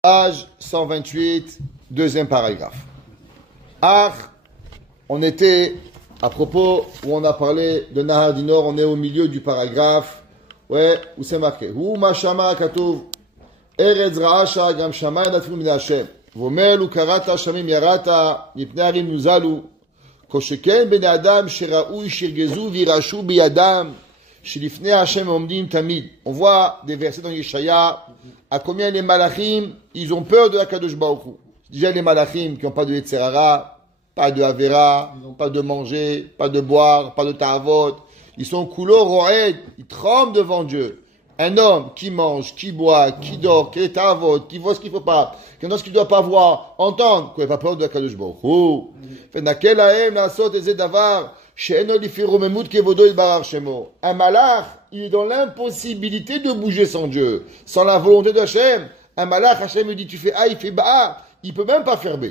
Page 128, deuxième paragraphe. On était à propos où on a parlé de Nahar Dinor, on est au milieu du paragraphe, où c'est marqué. Hu mashama katov eretz ra'asha gam shamayim natfu min Hashem. Vomel ukarata shamim yarata mipnei harim yuzalu. Kosheken ben adam sheraui shirgezu virashu biyadam. On voit des versets dans Yeshaya, à combien les malachim, ils ont peur de Akadosh Baruch Hu. Déjà les malachim qui n'ont pas de Yetzer Hara, pas de Avera, pas de manger, pas de boire, pas de ta'avot. Ils sont kulo ro'ed, ils tremblent devant Dieu. Un homme qui mange, qui boit, qui dort, qui est ta'avot, qui voit ce qu'il ne faut pas, qui entend ce qu'il ne doit pas voir, entendre, qu'il n'a pas peur de Akadosh Baruch Hu. Fait nakel haem la'asot eze davar. Un malach, il est dans l'impossibilité de bouger sans Dieu, sans la volonté d'Hachem. Un malach, Hachem me dit, tu fais A, il fait Ba, il peut même pas faire B.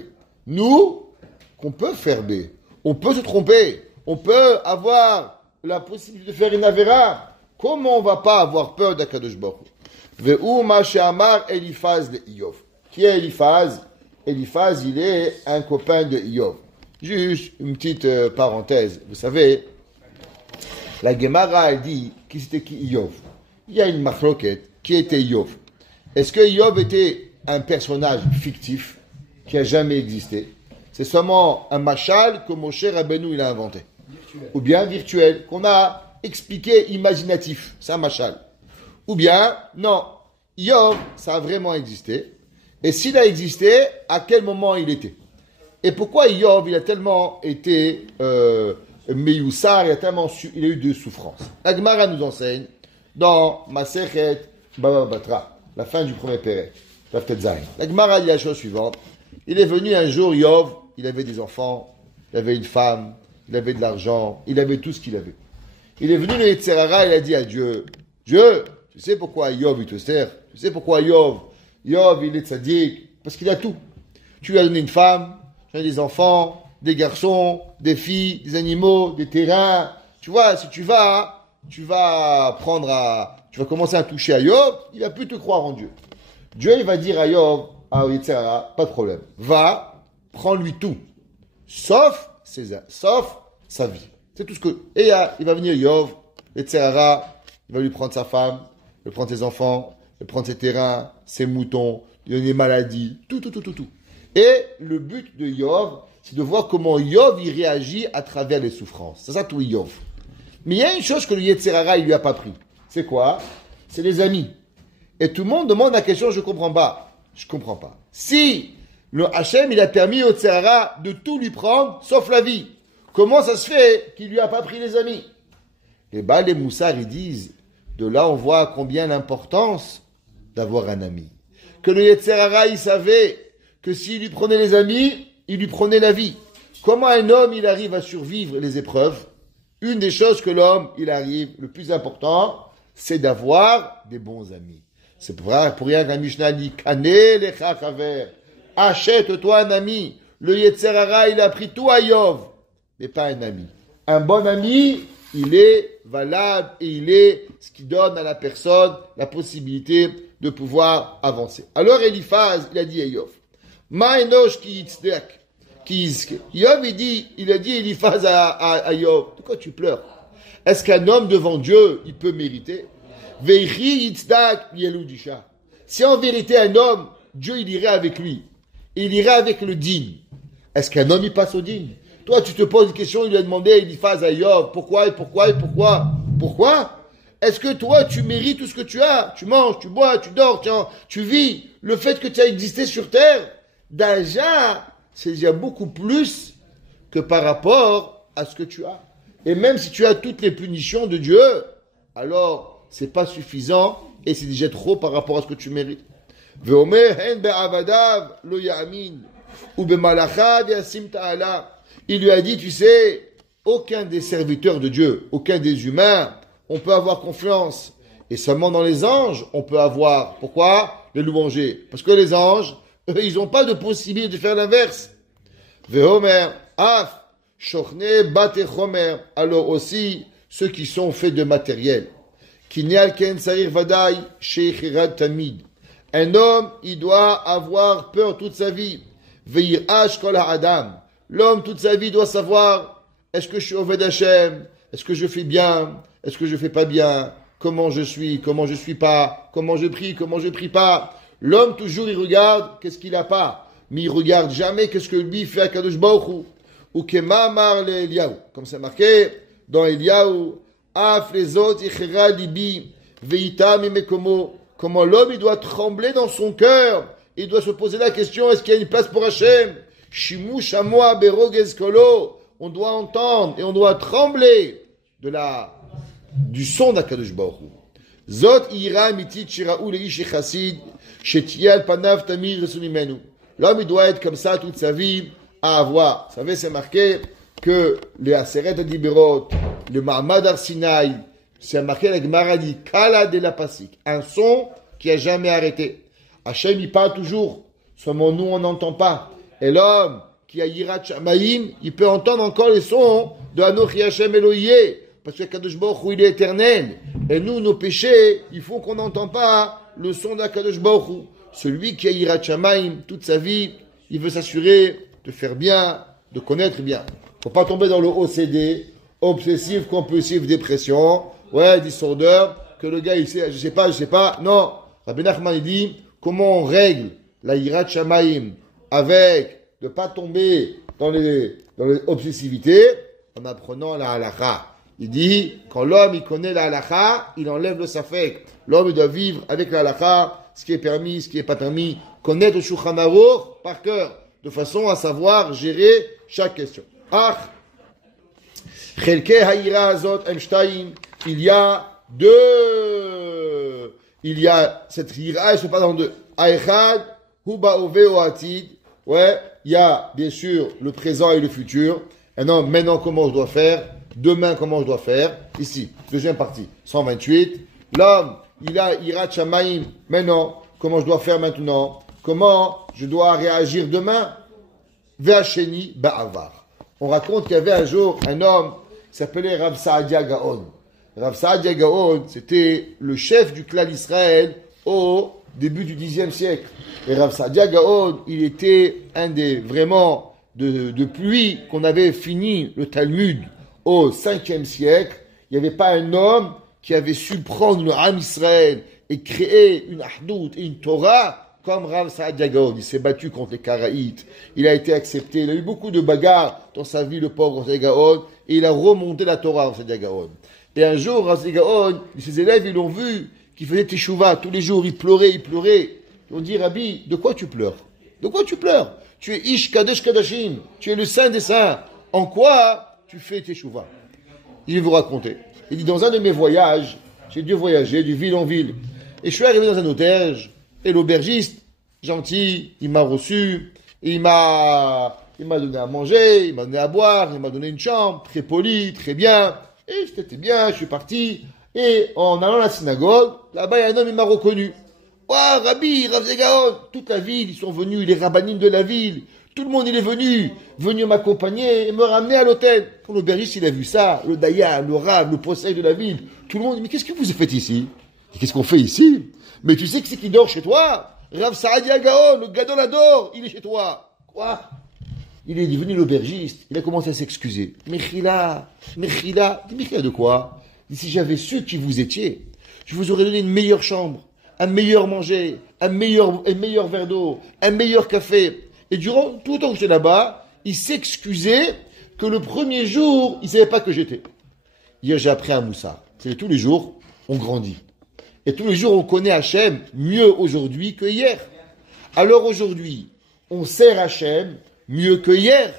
Nous, qu'on peut faire B, on peut se tromper, on peut avoir la possibilité de faire une Avera. Comment on va pas avoir peur d'Akadosh Baruch Hu? Ve'u ma she'amar Eliphaz le Iyov. Qui est Eliphaz? Eliphaz, il est un copain de Iyov. Juste une petite parenthèse. Vous savez, la Gemara elle dit qui c'était qui Iyov. Il y a une machloket qui était Iyov. Est-ce que Iyov était un personnage fictif qui a jamais existé? C'est seulement un machal que Moshe Rabbeinu il a inventé. Virtuel. Ou bien virtuel, qu'on a expliqué imaginatif. C'est un machal. Ou bien, non, Iyov, ça a vraiment existé. Et s'il a existé, à quel moment il était? Et pourquoi Iyov, il a tellement été meyoussar, il a eu de souffrances. La Gemara nous enseigne dans Masechet Baba Batra, la fin du premier Pérec, la Gemara dit la chose suivante. Il est venu un jour, Iyov, il avait des enfants, il avait une femme, il avait de l'argent, il avait tout ce qu'il avait. Il est venu le Yetzer Hara, il a dit à Dieu, Dieu, tu sais pourquoi Iyov il te sert? Tu sais pourquoi Iyov, il est tzaddik? Parce qu'il a tout. Tu lui as donné une femme, des enfants, des garçons, des filles, des animaux, des terrains. Tu vois, si tu vas commencer à toucher à Iyov, il va plus te croire en Dieu. Dieu, il va dire à Iyov, pas de problème. Va, prends-lui tout. Sauf sa vie. C'est tout ce que, et il va venir Iyov, Yetzer Hara, il va lui prendre sa femme, il va prendre ses enfants, il va prendre ses terrains, ses moutons, il y a des maladies, tout. Et le but de Iyov, c'est de voir comment Iyov il réagit à travers les souffrances. C'est ça tout Iyov. Mais il y a une chose que le Yetzer Hara il lui a pas pris. C'est quoi? C'est les amis. Et tout le monde demande la question, je comprends pas. Si le Hachem il a permis au Yetzer Hara de tout lui prendre, sauf la vie, comment ça se fait qu'il lui a pas pris les amis? Et les Moussar ils disent, de là on voit combien l'importance d'avoir un ami. Que le Yetzer Hara il savait que s'il lui prenait les amis, il lui prenait la vie. Comment un homme, il arrive à survivre les épreuves? Une des choses que l'homme, il arrive, le plus important, c'est d'avoir des bons amis. C'est pour rien qu'un Mishnah dit, Kane lecha chaver, achète-toi un ami. Le Yetzer Hara, il a pris tout à Iyov, mais pas un ami. Un bon ami, il est valable et il est ce qui donne à la personne la possibilité de pouvoir avancer. Alors Eliphaz, il a dit à Iyov, Ma enosh ki yitzdak, ki yizke. Iyov, il a dit Eliphaz à Iyov, de quoi tu pleures? Est-ce qu'un homme devant Dieu, il peut mériter? Veichi yitzdak yeludisha. Si en vérité un homme, Dieu il irait avec lui, il irait avec le din. Est-ce qu'un homme il passe au din? Toi tu te poses une question, il lui a demandé Eliphaz à Iyov, pourquoi? Est-ce que toi tu mérites tout ce que tu as? Tu manges, tu bois, tu dors, tu vis. Le fait que tu as existé sur terre, déjà, c'est déjà beaucoup plus que par rapport à ce que tu as. Et même si tu as toutes les punitions de Dieu, alors c'est pas suffisant et c'est déjà trop par rapport à ce que tu mérites. Il lui a dit, tu sais, aucun des serviteurs de Dieu, aucun des humains, on peut avoir confiance. Et seulement dans les anges, on peut avoir. Pourquoi? Les louanger. Parce que les anges, eux, ils n'ont pas de possibilité de faire l'inverse. Vehomer, af, shochne, bate chomer. Alors aussi, ceux qui sont faits de matériel. Ki ne'al ken sarir vadai, sheikhirat tamid. Un homme, il doit avoir peur toute sa vie. Ve'yir'ash kol ha'adam. L'homme, toute sa vie, doit savoir, est-ce que je suis Oved Hashem? Est-ce que je fais bien? Est-ce que je fais pas bien? Comment je suis pas? Comment je prie pas? L'homme, toujours, il regarde, qu'est-ce qu'il a pas? Mais il regarde jamais qu'est-ce que lui fait à Kadosh Baruch Hu. Ou kemamar le Eliyahu. Comme c'est marqué dans Eliyahu, af les autres, ichera libi, veita mimekomo. Comment l'homme, il doit trembler dans son cœur. Il doit se poser la question, est-ce qu'il y a une place pour Hachem? Shimu shamoa berogez kolo. On doit entendre et on doit trembler du son d'Akadosh Baruch Hu. Zot ira mitit shira'u leish chassid, shetial panav tamir resumimenu. L'homme, il doit être comme ça toute sa vie, à avoir. Vous savez, c'est marqué que les Aseret Adiberot, le Mahamad Arsinaï, c'est marqué avec Maradi, Kala de la Pasik, un son qui a jamais arrêté. Hachem, il parle toujours, seulement nous, on n'entend pas. Et l'homme qui a Yirat Shamaïm, il peut entendre encore les sons de Anochi Hachem Elohié, parce que Kadosh Baruch Hu, il est éternel. Et nous, nos péchés, il faut qu'on n'entend pas le son d'Akadosh Baruch Hu. Celui qui a Yirat Shamaïm toute sa vie, il veut s'assurer de faire bien, de connaître bien. Faut pas tomber dans le OCD, obsessif, compulsif, dépression, disorder, que le gars, il sait, je sais pas. Non. Rabbi Nachman, il dit, comment on règle la Yirat Shamaïm avec de pas tomber dans les obsessivités, en apprenant la halakha. Il dit, quand l'homme, il connaît la halakha, il enlève le safek. L'homme, il doit vivre avec la halakha, ce qui est permis, ce qui n'est pas permis, connaître le Shulchan Aruch par cœur, de façon à savoir gérer chaque question. Chelke ha'ira azot emshtaim, il y a cette ira, elle se passe en deux. Aechad, hu ba'ove o atid, il y a bien sûr le présent et le futur. Et non, maintenant comment je dois faire, demain comment je dois faire, ici, deuxième partie, 128. L'homme, il a Yirat Shamaïm, maintenant, comment je dois faire maintenant, comment je dois réagir demain, Ve'asheni ba'avar. On raconte qu'il y avait un jour un homme qui s'appelait Rav Saadia Gaon. Rav Saadia Gaon, c'était le chef du clan d'Israël au début du Xe siècle. Et Rav Saadia Gaon, il était un des vraiment depuis lui qu'on avait fini le Talmud au 5e siècle. Il n'y avait pas un homme qui avait su prendre le Ham Israël et créer une Ahdout et une Torah comme Rav Saadia Gaon. Il s'est battu contre les Karaïtes. Il a été accepté. Il a eu beaucoup de bagarres dans sa vie, le pauvre Rav Saadia Gaon. Et il a remonté la Torah, Rav Saadia Gaon. Et un jour, Rav Saadia Gaon, ses élèves, ils l'ont vu, qu'il faisait teshuva. Tous les jours, il pleurait. Ils ont dit, Rabbi, de quoi tu pleures? De quoi tu pleures? Tu es Ish Kadosh Kadashim. Tu es le saint des saints. En quoi tu fais teshuva? Il va vous raconter. Il dit, dans un de mes voyages, j'ai dû voyager de ville en ville. Et je suis arrivé dans un auberge. Et l'aubergiste, gentil, il m'a reçu. Il m'a donné à manger, il m'a donné à boire, il m'a donné une chambre, très poli, très bien. Et j'étais bien, je suis parti. Et en allant à la synagogue, là-bas, il y a un homme, il m'a reconnu. Waouh, Rabbi, Rav Gaon, toute la ville, ils sont venus, les rabbinim de la ville. Tout le monde, il est venu m'accompagner et me ramener à l'hôtel. Quand l'aubergiste, il a vu ça, le dayan, le rab, le possède de la ville, tout le monde, mais qu'est-ce que vous faites ici? Et qu'est-ce qu'on fait ici? Mais tu sais que c'est qui dort chez toi? Rav Saadia Gaon, le Gadol Ador, il est chez toi. Quoi? Il est devenu l'aubergiste, il a commencé à s'excuser. Mechila, Mechila de quoi? Il dit, si j'avais su qui vous étiez, je vous aurais donné une meilleure chambre, un meilleur manger, un meilleur verre d'eau, un meilleur café. Et durant tout le temps que j'étais là-bas, il s'excusait que le premier jour, il ne savait pas que j'étais. Hier, j'ai appris un moussa. C'est que tous les jours, on grandit. Et tous les jours, on connaît Hachem mieux aujourd'hui que hier. Alors aujourd'hui, on sert Hachem mieux que hier.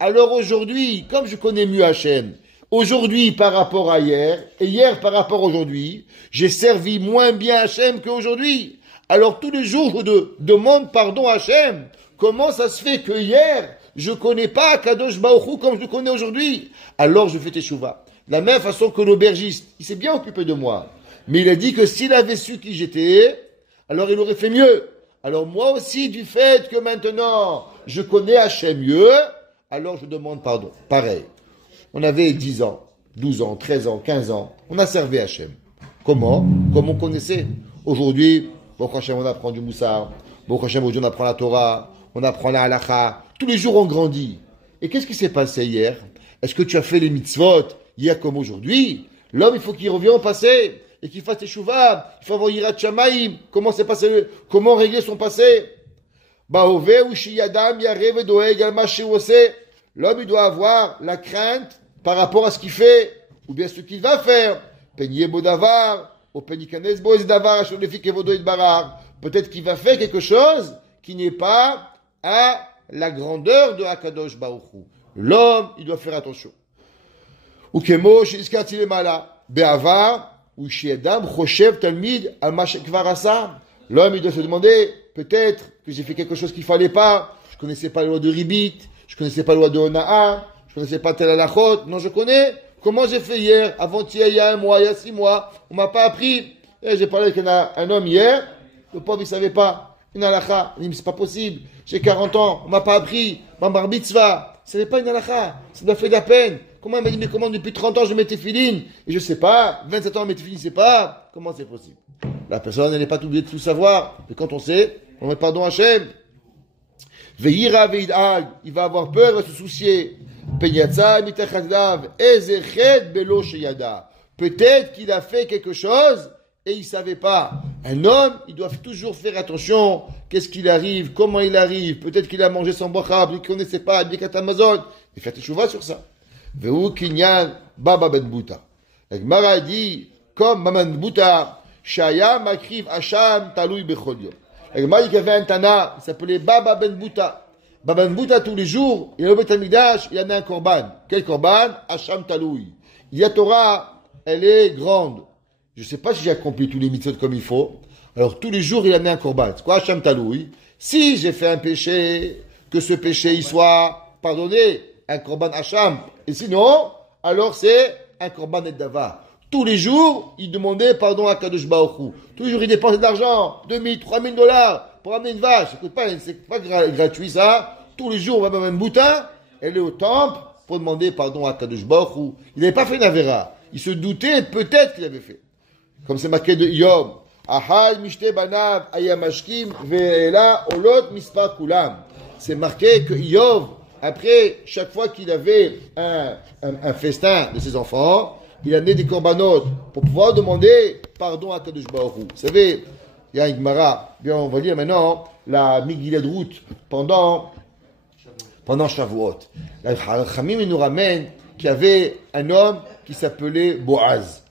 Alors aujourd'hui, comme je connais mieux Hachem, aujourd'hui par rapport à hier, et hier par rapport à aujourd'hui, j'ai servi moins bien Hachem qu'aujourd'hui. Alors tous les jours, je demande pardon à Hachem. Comment ça se fait que hier, je connais pas Kadosh Baruch Hu comme je le connais aujourd'hui? Alors je fais teshuva. De la même façon que l'aubergiste, il s'est bien occupé de moi. Mais il a dit que s'il avait su qui j'étais, alors il aurait fait mieux. Alors moi aussi, du fait que maintenant, je connais Hachem mieux, alors je demande pardon. Pareil. On avait 10 ans, 12 ans, 13 ans, 15 ans. On a servi Hachem. Comment? Comme on connaissait. Aujourd'hui, Bon Hashem, on apprend du Moussar. Bon Hashem, aujourd'hui, on apprend la Torah. On apprend la Halakha. Tous les jours, on grandit. Et qu'est-ce qui s'est passé hier? Est-ce que tu as fait les mitzvot hier comme aujourd'hui? L'homme, il faut qu'il revienne au passé et qu'il fasse teshuva. Il faut avoir Yirat Shamayim. Comment s'est passé? Comment régler son passé? L'homme, il doit avoir la crainte par rapport à ce qu'il fait ou bien ce qu'il va faire. Peut-être qu'il va faire quelque chose qui n'est pas à la grandeur de Hakadosh Baruch Hu. L'homme, il doit faire attention. Ou kemo shizkati lemala be'avar ou shiedam choshev talmid al ma shekvar asa. L'homme, il doit se demander, peut-être que j'ai fait quelque chose qu'il fallait pas. Je connaissais pas la loi de Ribit, je connaissais pas la loi de Onaa, je connaissais pas tel halachot. Non, je connais. Comment j'ai fait hier, avant-hier, il y a 1 mois, il y a 6 mois. On m'a pas appris. Et j'ai parlé avec un homme hier. Le pauvre, il savait pas. Une halakha. Il dit, mais c'est pas possible. J'ai 40 ans. On m'a pas appris. Ma bar mitzvah. Ce n'est pas une halakha. Ça m'a fait de la peine. Comment il m'a dit, mais comment depuis 30 ans je mets tefilin? Et je sais pas. 27 ans, je mets tefilin, je sais pas. Comment c'est possible? La personne, elle n'est pas obligée de tout savoir. Mais quand on sait, on met pardon à Hachem. Ve'ira ve'id'ag. Il va avoir peur, il va se soucier. Peut-être qu'il a fait quelque chose et il ne savait pas. Un homme, il doit toujours faire attention. Qu'est-ce qu'il arrive? Comment il arrive? Peut-être qu'il a mangé son bochab, il ne connaissait pas, Birkat Hamazon. Il fait teshuva sur ça. Ve'u kinyan baba ben buta. La Gemara dit, comme Baba ben buta, Shaya makriv Hasham talui bechol yom. La Gemara dit qu'il y avait un Tana, il s'appelait Baba ben buta. Baba ben buta, tous les jours, il y a le Beth Amikdash, il y en a un korban. Quel korban? Hasham taloui. Il y a Torah, elle est grande. Je ne sais pas si j'ai accompli tous les mitzvot comme il faut. Alors tous les jours, il y en a un korban. C'est quoi Hasham taloui? Si j'ai fait un péché, que ce péché il soit pardonné, un korban Hasham. Et sinon, alors c'est un korban Edava. Tous les jours, il demandait pardon à Kadosh Baruch Hu. Tous les jours, il dépensait de l'argent, 2000, 3000 $, pour amener une vache. C'est pas gratuit ça. Tous les jours, Baba ben buta, elle est au temple pour demander pardon à Kadosh Baruch Hu. Il n'avait pas fait Navera. Il se doutait peut-être qu'il avait fait. Comme c'est marqué de Yom. Ahal mishte banav ayamashkim ve'ela olot mispar kulam. C'est marqué que Yov, après chaque fois qu'il avait un festin de ses enfants, il amenait des korbanot pour pouvoir demander pardon à Kadosh Baruch Hu. Vous savez, il y a une Gemara. Bien, on va lire maintenant la Megillah de Ruth pendant Shavuot. La Chachamim nous ramène qu'il y avait un homme qui s'appelait Boaz.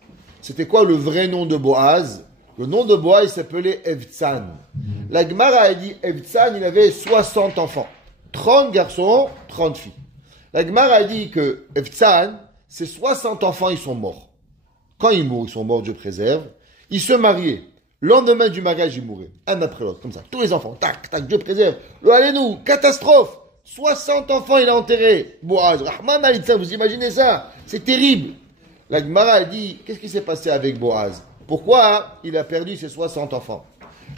C'était quoi le vrai nom de Boaz? Le nom de Boaz, il s'appelait Evtsan. La Gemara a dit Evtsan, il avait 60 enfants. 30 garçons, 30 filles. La Gemara a dit que Evtsan, ses 60 enfants, ils sont morts. Quand ils mourent, ils sont morts, Dieu préserve. Ils se mariaient. Le lendemain du mariage, ils mouraient. Un après l'autre, comme ça. Tous les enfants, tac, tac, Dieu préserve. Allez-nous, catastrophe. 60 enfants, il a enterré. Boaz, Rahman Alitza, vous imaginez ça? C'est terrible. La Gemara a dit, qu'est-ce qui s'est passé avec Boaz? Pourquoi il a perdu ses 60 enfants?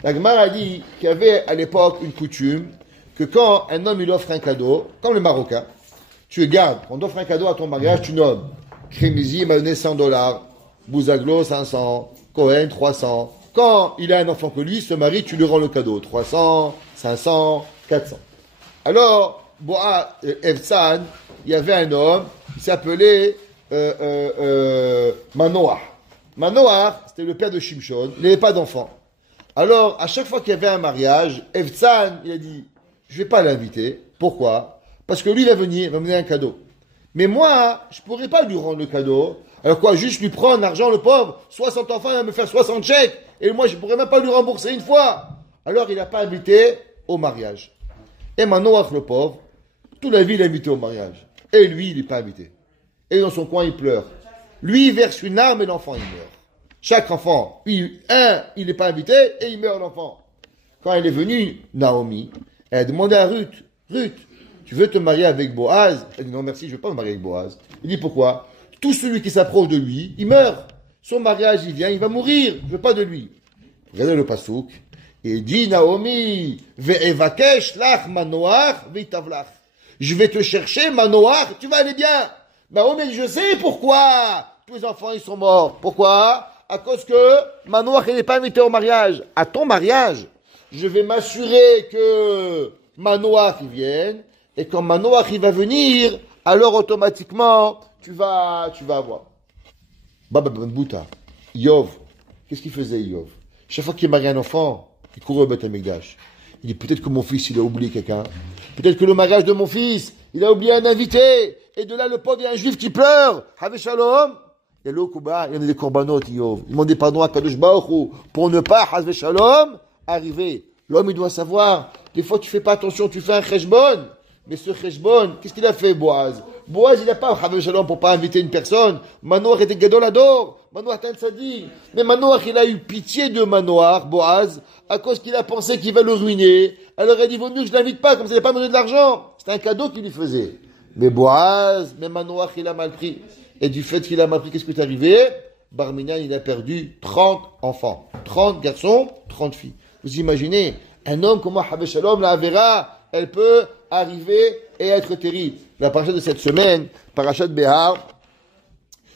La Gemara a dit qu'il y avait à l'époque une coutume que quand un homme il offre un cadeau, comme le Marocain, tu gardes, on offre un cadeau à ton mariage, tu nommes. Crémizy m'a donné $100, Bouzaglo 500, Cohen 300. Quand il a un enfant que lui, se marie, tu lui rends le cadeau. 300, 500, 400. Alors, Boaz, Evtsan, il y avait un homme, il s'appelait Manoah. Manoah, c'était le père de Shimshon, il n'avait pas d'enfant. Alors, à chaque fois qu'il y avait un mariage, Evtsan, il a dit, je ne vais pas l'inviter. Pourquoi? Parce que lui, il va venir, il va me donner un cadeau. Mais moi, je ne pourrais pas lui rendre le cadeau. Alors quoi, juste lui prendre l'argent, le pauvre, 60 enfants, il va me faire 60 chèques. Et moi, je ne pourrais même pas lui rembourser une fois. Alors, il n'a pas invité au mariage. Et Manoah, le pauvre, toute la vie, il est invité au mariage. Et lui, il n'est pas invité. Et dans son coin, il pleure. Lui, il verse une larme et l'enfant, il meurt. Chaque enfant, il n'est pas invité et il meurt l'enfant. Quand elle est venue, Naomi, elle a demandé à Ruth, tu veux te marier avec Boaz? Elle dit non merci, je ne veux pas me marier avec Boaz. Il dit pourquoi? Tout celui qui s'approche de lui, il meurt. Son mariage, il vient, il va mourir. Je ne veux pas de lui. Regardez le pasouk. Et dit Naomi, ve'evakesh lach manoach ve'itavlach. Je vais te chercher, Manoach, tu vas aller bien. Naomi, je sais pourquoi. Tous les enfants, ils sont morts. Pourquoi? à cause que Manoach n'est pas invité au mariage. À ton mariage, je vais m'assurer que Manoach il vienne, et quand Manoach il va venir, alors automatiquement, tu vas avoir. Baba Ben Bouta, Yov, qu'est-ce qu'il faisait Yov? Chaque fois qu'il mariait un enfant, il courait au Beth Amikdash. Il dit peut-être que mon fils il a oublié quelqu'un. Peut-être que le mariage de mon fils, il a oublié un invité. Et de là, le pauvre, il y a un juif qui pleure. Have Shalom. Et là, au Kuba, il y en a des corbanotes, Yov. Il demandait pardon à Kadosh Baruch Hu pour ne pas, Have Shalom, arriver. L'homme, il doit savoir. Des fois, tu fais pas attention, tu fais un cheshbon. Mais ce cheshbon, qu'est-ce qu'il a fait, Boaz? Boaz, il n'a pas Have Shalom pour pas inviter une personne. Manoach était Gadol Ador. Manoach était un tzaddik. Mais Manoach, il a eu pitié de Manoach, Boaz, à cause qu'il a pensé qu'il va le ruiner. Alors il a dit, vaut mieux que je l'invite pas, comme ça, il n'a pas donné de l'argent. C'était un cadeau qu'il lui faisait. Mais Boaz, mais Manoach, il a mal pris. Et du fait qu'il a mal pris, qu'est-ce qui est arrivé? Barminan, il a perdu 30 enfants. 30 garçons, 30 filles. Vous imaginez, un homme comme Have Shalom, la Avera, elle peut arriver et être terrible. La paracha de cette semaine, parachat Behar,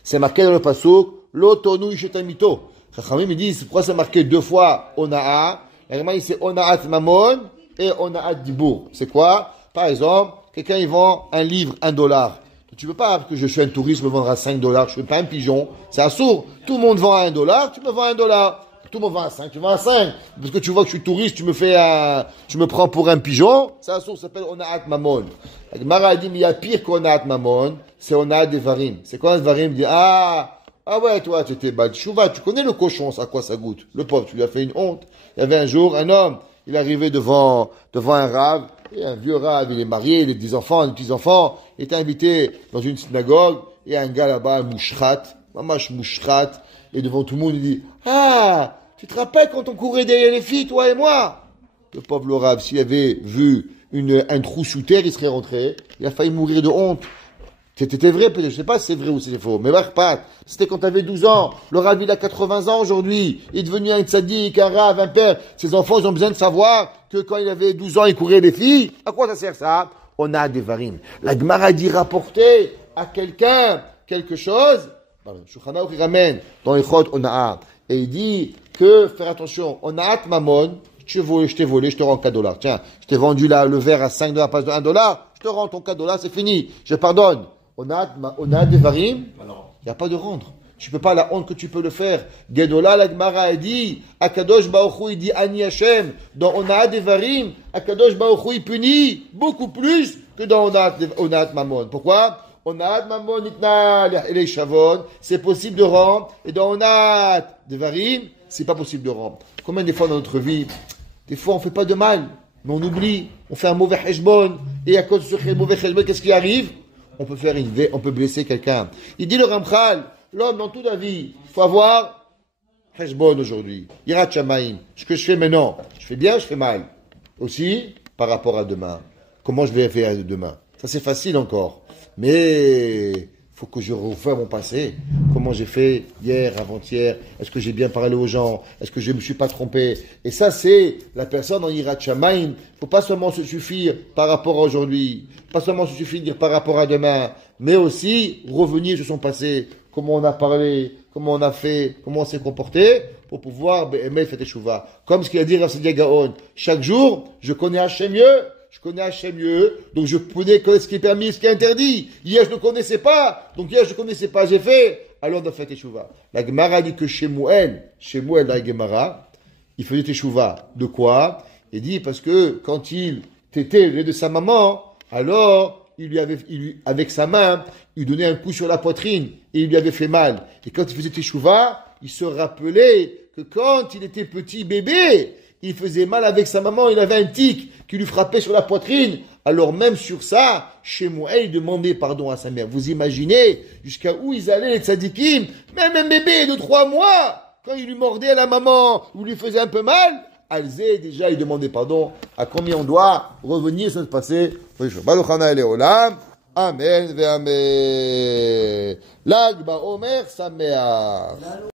c'est marqué dans le pasuk, l'otonu ishetamito. Chachamim, ils disent, pourquoi c'est marqué deux fois Ona'a? La c'est Ona'at Mamon et Ona'at Dibour. C'est quoi? Par exemple, quelqu'un, il vend un livre, $1. Tu veux pas que je suis un touriste, me vendre à $5. Je suis pas un pigeon. C'est assourd. Tout le monde vend à $1, tu me vends à $1. Tout le monde vend à 5, tu vends à 5. Parce que tu vois que je suis touriste, tu me prends pour un pigeon. C'est assourd, ça s'appelle Ona'at Mamon. La Gemara a dit, mais il y a pire qu'Ona'at Mamon, c'est Ona'at Devarim. C'est quoi un Devarim? Il dit, ah ouais, toi, tu étais Balchouva, tu connais le cochon, ça, à quoi ça goûte? Le pauvre, tu lui as fait une honte. Il y avait un jour, un homme, il arrivait devant un rave, et un vieux rave, il est marié, il a des enfants, des petits-enfants, il était invité dans une synagogue, et un gars là-bas, un mouchrat, mamash mouchrat, et devant tout le monde, il dit, ah, tu te rappelles quand on courait derrière les filles, toi et moi? Le pauvre le rave, s'il avait vu un trou sous terre, il serait rentré, il a failli mourir de honte. C'était vrai, peut-être, je sais pas si c'est vrai ou si c'est faux, mais pas. C'était quand tu avais 12 ans. Le rave, il a 80 ans aujourd'hui. Il est devenu un tzaddik, un rave, un père. Ses enfants, ils ont besoin de savoir que quand il avait 12 ans, il courait les filles. À quoi ça sert ça? On a des varim. La Gemara dit rapporter à quelqu'un quelque chose. Shulchan Aruch ramène dans les chot Ona'a. Et il dit que, faire attention, Ona'at Mamon, je t'ai volé, je te rends $4. Tiens, je t'ai vendu là, le verre à $5 à place de $1. Je te rends ton $4, c'est fini. Je pardonne. On a des varim, il n'y a pas de rendre. Tu peux pas, la honte que tu peux le faire. Gedola, la Gemara a dit, Akadosh Baruch Hu, il dit Ani Hashem. Dans On a des varim, Akadosh Baruch Hu, il punit beaucoup plus que dans Ona'at Mamon. Pourquoi? Ona'at Mamon, Itna, les Shavon, c'est possible de rendre. Et dans Ona'at des varim, c'est pas possible de rendre. Combien de fois dans notre vie, des fois on fait pas de mal, mais on oublie, on fait un mauvais cheshbon, et à cause de ce mauvais cheshbon, qu'est-ce qui arrive? On peut blesser quelqu'un. Il dit le Ramchal, l'homme dans toute la vie, il faut avoir cheshbon aujourd'hui. Yirat Shamayim. Ce que je fais maintenant, je fais bien, je fais mal. Aussi, par rapport à demain. Comment je vais faire demain? Ça c'est facile encore. Mais faut que je refasse mon passé. Comment j'ai fait hier, avant-hier? Est-ce que j'ai bien parlé aux gens? Est-ce que je ne me suis pas trompé? Et ça, c'est la personne en Yirat Shamayim. Il faut pas seulement se suffire par rapport à aujourd'hui, pas seulement se suffire par rapport à demain, mais aussi revenir sur son passé. Comment on a parlé, comment on a fait, comment on s'est comporté, pour pouvoir aimer faire teshuva. Comme ce qu'il a dit Rav Sadia Gaon. Chaque jour, je connais Hachem mieux. Je connais Hachem mieux, donc je connais ce qui est permis et ce qui est interdit. Hier, je ne connaissais pas, donc hier, je ne connaissais pas, j'ai fait. Alors, on a fait teshuva. La Gemara dit que chez Mouel, la Gemara, il faisait teshuva. De quoi? Il dit parce que quand il tétait le lait de sa maman, alors avec sa main, il donnait un coup sur la poitrine et il lui avait fait mal. Et quand il faisait teshuva, il se rappelait que quand il était petit bébé, il faisait mal avec sa maman, il avait un tic qui lui frappait sur la poitrine. Alors même sur ça, chez moi, il demandait pardon à sa mère. Vous imaginez jusqu'à où ils allaient les tzadikim? Même un bébé de 3 mois, quand il lui mordait à la maman ou lui faisait un peu mal, Alzé, déjà, il demandait pardon. À combien on doit revenir sur ce passé? Amen ve amen. Lag ba omer sameach.